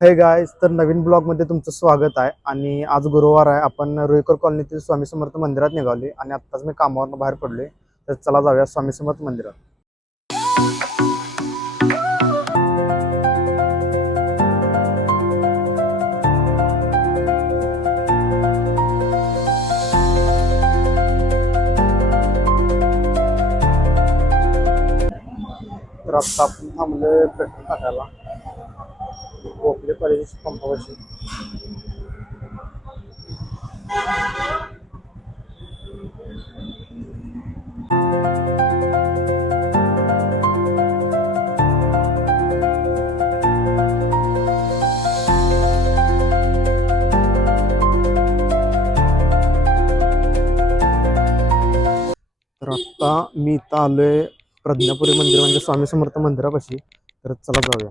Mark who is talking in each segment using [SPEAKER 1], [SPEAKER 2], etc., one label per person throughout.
[SPEAKER 1] हे गायस तर नवीन ब्लॉगमध्ये तुमचं स्वागत आहे आणि आज गुरुवार आहे. आपण रुईकर कॉलनीतील स्वामी समर्थ मंदिरात निघालोय आणि आत्ताच मी कामावरनं बाहेर पडलोय. तर चला जाऊया स्वामी समर्थ मंदिरात. तर आत्ता आपण थांबलोय पेट्रोल टाकायला. गोखले कॉलेज पंपापाशी तर आत्ता मी इथं आलोय प्रज्ञापुरी मंदिर म्हणजे स्वामी समर्थ मंदिरापाशी तर चला जाऊया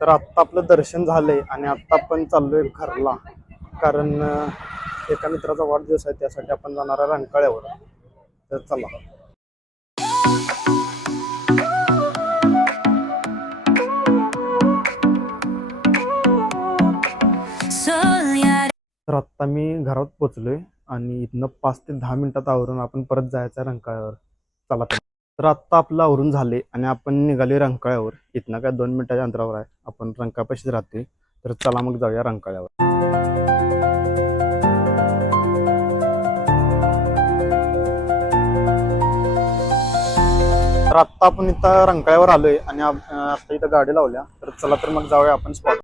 [SPEAKER 1] तर आत्ता आपलं दर्शन झालंय आणि आत्ता आपण चाललोय घरला. कारण एका मित्राचा वाढदिवस आहे त्यासाठी आपण जाणार आहे रंकाळ्यावर तर चला. तर आत्ता मी घरात पोचलोय आणि इथनं पाच ते दहा मिनिटात आवरून आपण परत जायचं आहे रंकाळ्यावर चला तर. आत्ता आपलं आवरून झाले आणि आपण निघाले रंकाळ्यावर. इथनं काय दोन मिनिटाच्या अंतरावर आहे. आपण रंकापाशीच राहते तर चला मग जाऊया रंकाळ्यावर. तर आत्ता आपण इथं रंकाळ्यावर आलोय आणि आता इथं गाडी लावल्या. तर चला तर मग जाऊया आपण स्पॉट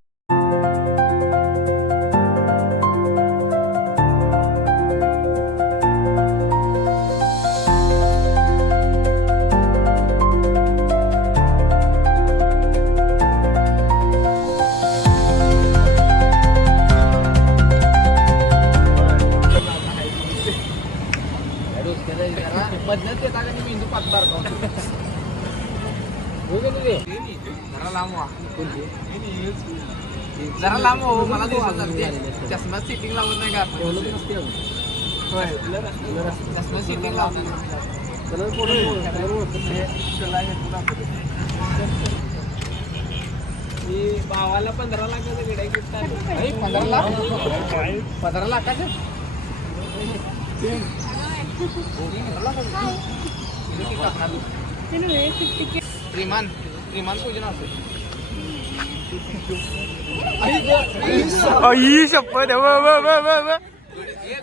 [SPEAKER 2] जरा लांब हो मला चष्मा सिटिंग लावत नाही का चष्मा सिटिंग लावत मी भावाला पंधरा लाखाचं आहे पंधरा लाख? पंधरा लाखाचं? श्रीमान श्रीमान पूजन असेल
[SPEAKER 1] आई शपथ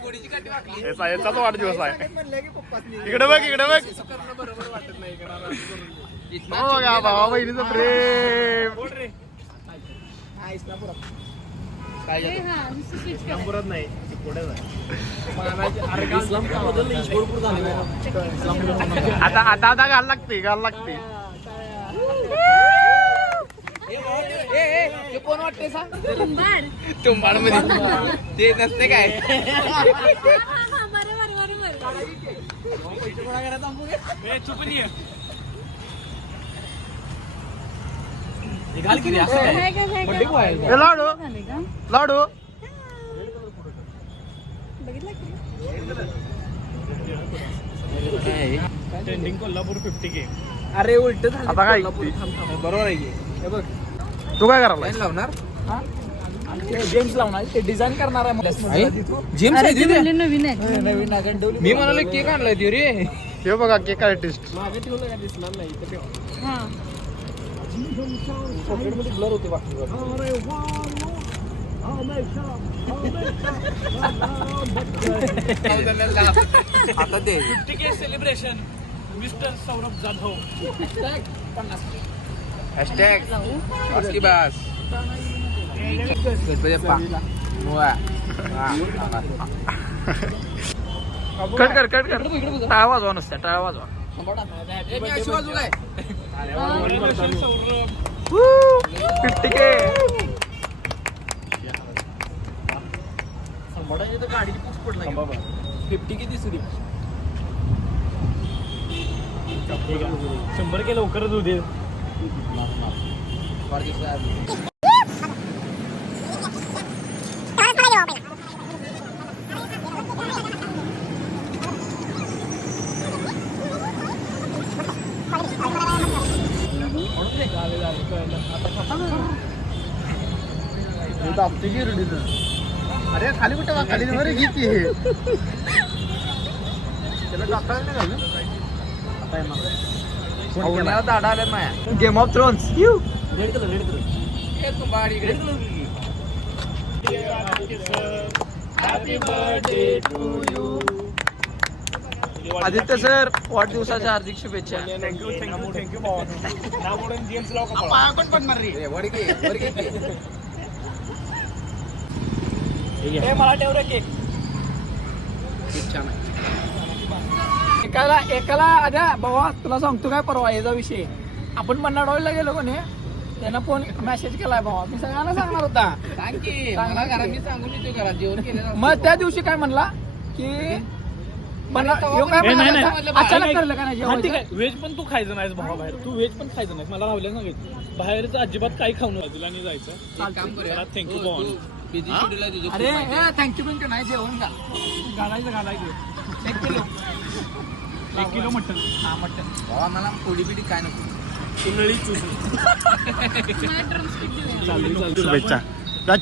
[SPEAKER 2] गोडीची काठी वाकली
[SPEAKER 1] याचाच वाढदिवस आहे. इकडे बघ इकडे बघ.
[SPEAKER 2] असं करणं बरोबर वाटत नाही इकडं. इथनं
[SPEAKER 1] हो भावा बहिणीचं प्रेम.
[SPEAKER 2] हा, इस्लामपुरात. नाही ते
[SPEAKER 1] आता आता आता घाल लागते घाल लागते.
[SPEAKER 2] ते कोण वाटते सांग? तुंबाडमध्ये. ते नसते काय?
[SPEAKER 1] लाडू. लाडू.
[SPEAKER 3] बघितलं की ट्रेंडिंग कोल्हापूर फिफ्टी के
[SPEAKER 2] अरे उलट. बरोबर आहे की. हे बघ.
[SPEAKER 3] तू काय करायला
[SPEAKER 2] लाईन लावणार? जेम्स लावणार ते डिझाईन करणार आहे जेम्स
[SPEAKER 4] अरे ती म्हणली नवीन आहे.
[SPEAKER 2] नवीन मी म्हणाले केक आणलाय ते रे.
[SPEAKER 1] हे बघा केक आर्टिस्ट
[SPEAKER 2] मागे ठेवलं का दिसणार नाही? इथं ठेव.
[SPEAKER 4] हा.
[SPEAKER 2] पॉकेटमध्ये ब्लर होते बाकी आता
[SPEAKER 3] fifty K celebration mister Saurabh Jadhav.
[SPEAKER 2] Hashtag बस की बस.
[SPEAKER 3] कट कर कट कर टाळा वाजवा नसत्या टाळा वाजवा फिफ्टी के
[SPEAKER 2] फिफ्टी किती सुरी?
[SPEAKER 3] शंभर के लवकरच होऊ दे
[SPEAKER 1] अरे खाली कुठे खाली बरं किती हे त्याला
[SPEAKER 2] दाडा आल्यात माया.
[SPEAKER 3] Game of thrones
[SPEAKER 2] red colour red colour. Tumbbad इकडे
[SPEAKER 3] आदित्य सर वाढदिवसाच्या हार्दिक शुभेच्छा.
[SPEAKER 2] थँक्यू थँक्यू थँक्यू पण पडणार रे
[SPEAKER 3] मला ठेव रे केक
[SPEAKER 2] छान आहे.
[SPEAKER 5] एकाला एकाला अद्या बाबा तुला सांगतो काय परवा याचा विषय. आपण मन्नाडवाडीला गेलो कोणी त्यानं फोन मेसेज केलाय बाबा मी सगळ्यांना सांगणार होता.
[SPEAKER 2] सांग की मला घरात मी सांगून देतो घरात जेवण केलं
[SPEAKER 5] मग त्या दिवशी काय म्हणला की मन्ना- ह्यो काय
[SPEAKER 3] नाही, नाही,
[SPEAKER 5] म्हणाला,
[SPEAKER 3] नाही.
[SPEAKER 5] अचानक ठरलं का नाही
[SPEAKER 3] हा ठीक
[SPEAKER 5] जेवायचं?
[SPEAKER 3] आहे. व्हेज पण तू खायचं नाहीस भावा बाहेर. तू व्हेज पण खायचं नाहीस. मला राहुल्या सांगितलं बाहेरचं अजिबात काही खाऊ नका. तुला नाही जायचं.
[SPEAKER 2] एक काम करूया.
[SPEAKER 3] चला, thank you,
[SPEAKER 2] तू-
[SPEAKER 3] भाऊ.
[SPEAKER 2] तू busy schedule आहे तुझं
[SPEAKER 5] अरे
[SPEAKER 2] खूप माहिती आहे.
[SPEAKER 5] थँक्यू थँक्यू नाही जेवण का घालायचं घालायचं. एक किलो.
[SPEAKER 3] एक किलो मटन
[SPEAKER 5] हा मटन
[SPEAKER 2] भावा मला बिडी काय नको?
[SPEAKER 3] चूस.
[SPEAKER 1] शुभेच्छा.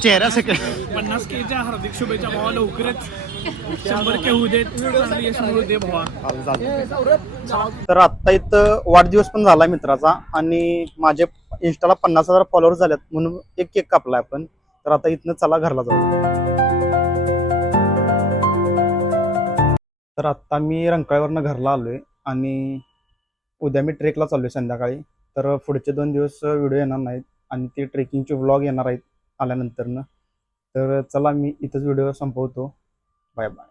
[SPEAKER 1] चेहऱ्या सकट
[SPEAKER 3] पन्नास केच्या हार्दिक शुभेच्छा भावा लवकरच शंभर के होऊ दे भावा
[SPEAKER 1] तर आत्ता इथं वाढदिवस पण झाला मित्राचा आणि माझे इंस्टाला पन्नास हजार फॉलोअर्स झालेत म्हणून एक केक कापला आपण. तर आता इथनं चला घरला जाऊ. तर आत्ता मी रंकाळ्यावरनं घरला आलो आहे आणि उद्या मी ट्रेकला चाललो आहे संध्याकाळी. तर पुढचे दोन दिवस व्हिडिओ येणार नाहीत आणि ते ट्रेकिंगचे व्लॉग येणार आहेत आल्यानंतरनं. तर चला मी इथंच व्हिडिओ संपवतो. Bye bye.